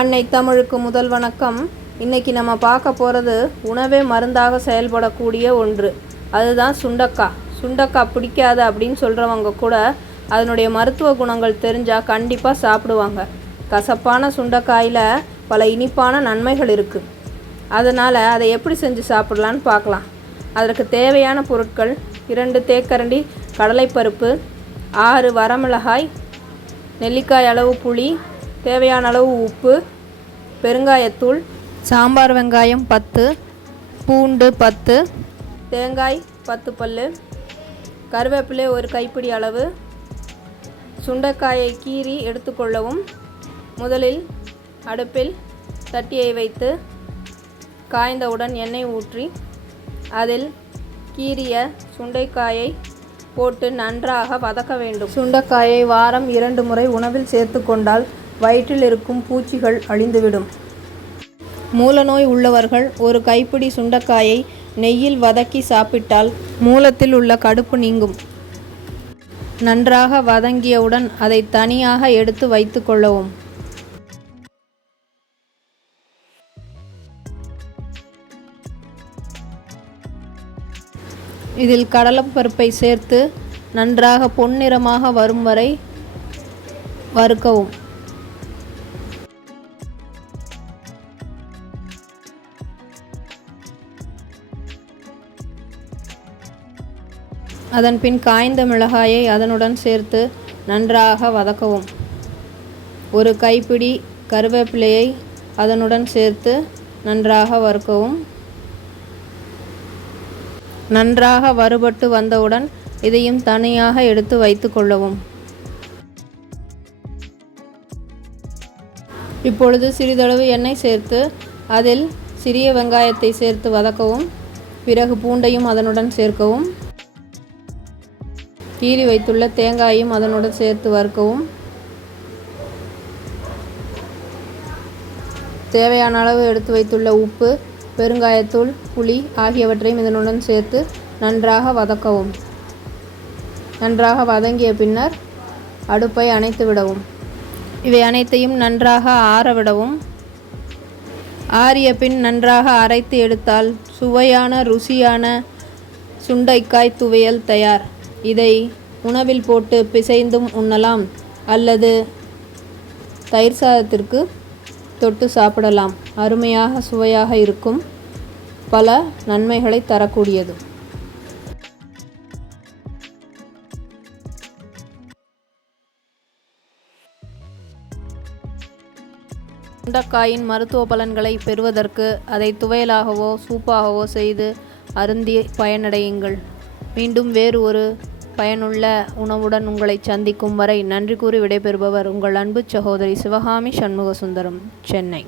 அன்னை தமிழுக்கு முதல் வணக்கம். இன்னைக்கு நம்ம பார்க்க போகிறது உணவே மருந்தாக செயல்படக்கூடிய ஒன்று. அதுதான் சுண்டக்காய். சுண்டக்காய் பிடிக்காது அப்படின்னு சொல்கிறவங்க கூட அதனுடைய மருத்துவ குணங்கள் தெரிஞ்சால் கண்டிப்பாக சாப்பிடுவாங்க. கசப்பான சுண்டக்காயில் பல இனிப்பான நன்மைகள் இருக்குது அதனால் அதை எப்படி செஞ்சு சாப்பிடலான்னு பார்க்கலாம். அதற்கு தேவையான பொருட்கள் இரண்டு தேக்கரண்டி கடலைப்பருப்பு ஆறு வரமிளகாய் நெல்லிக்காய் அளவு புளி தேவையான அளவு உப்பு பெருங்காயத்தூள் சாம்பார் வெங்காயம் பத்து பூண்டு பத்து தேங்காய் பத்து பல்லு கருவேப்பிலை ஒரு கைப்பிடி அளவு சுண்டைக்காயை கீறி எடுத்துக்கொள்ளவும் முதலில் அடுப்பில் சட்டியை வைத்து காய்ந்தவுடன் எண்ணெய் ஊற்றி அதில் கீறிய சுண்டைக்காயை போட்டு நன்றாக வதக்க வேண்டும். சுண்டைக்காயை வாரம் இரண்டு முறை உணவில் சேர்த்து கொண்டால் வயிற்றில் இருக்கும் பூச்சிகள் அழிந்துவிடும். மூலநோய் உள்ளவர்கள் ஒரு கைப்பிடி சுண்டக்காயை நெய்யில் வதக்கி சாப்பிட்டால் மூலத்தில் உள்ள கடுப்பு நீங்கும். நன்றாக வதங்கியவுடன் அதை தனியாக எடுத்து வைத்து கொள்ளவும். இதில் கடலைப்பருப்பை சேர்த்து நன்றாக பொன்னிறமாக வரும் வரை வறுக்கவும். அதன்பின் காய்ந்த மிளகாயை அதனுடன் சேர்த்து நன்றாக வதக்கவும். ஒரு கைப்பிடி கருவேப்பிலையை அதனுடன் சேர்த்து நன்றாக வறுக்கவும். நன்றாக வறுபட்டு வந்தவுடன் இதையும் தனியாக எடுத்து வைத்து கொள்ளவும். இப்பொழுது சிறிதளவு எண்ணெய் சேர்த்து அதில் சிறிய வெங்காயத்தை சேர்த்து வதக்கவும். பிறகு பூண்டையும் அதனுடன் சேர்க்கவும். கீறி வைத்துள்ள தேங்காயும் அதனுடன் சேர்த்து வறுக்கவும். தேவையான அளவு எடுத்து வைத்துள்ள உப்பு பெருங்காயத்தூள் புளி ஆகியவற்றையும் இதனுடன் சேர்த்து நன்றாக வதக்கவும். நன்றாக வதங்கிய பின்னர் அடுப்பை அணைத்து விடவும். இவை அனைத்தையும் நன்றாக ஆற விடவும். ஆறிய பின் நன்றாக அரைத்து எடுத்தால் சுவையான ருசியான சுண்டைக்காய் துவையல் தயார். இதை உணவில் போட்டு பிசைந்தும் உண்ணலாம் அல்லது தயிர் சாதத்திற்கு தொட்டு சாப்பிடலாம். அருமையாக சுவையாக இருக்கும் பல நன்மைகளை தரக்கூடியது. சுண்டைக்காயின் மருத்துவ பலன்களை பெறுவதற்கு அதை துவையலாகவோ சூப்பாகவோ செய்து அருந்தி பயனடையுங்கள். மீண்டும் வேறு ஒரு பயனுள்ள உணவுடன் உங்களை சந்திக்கும் வரை நன்றி கூறி விடைபெறுபவர் உங்கள் அன்பு சகோதரி சிவகாமி சண்முக சுந்தரம் சென்னை.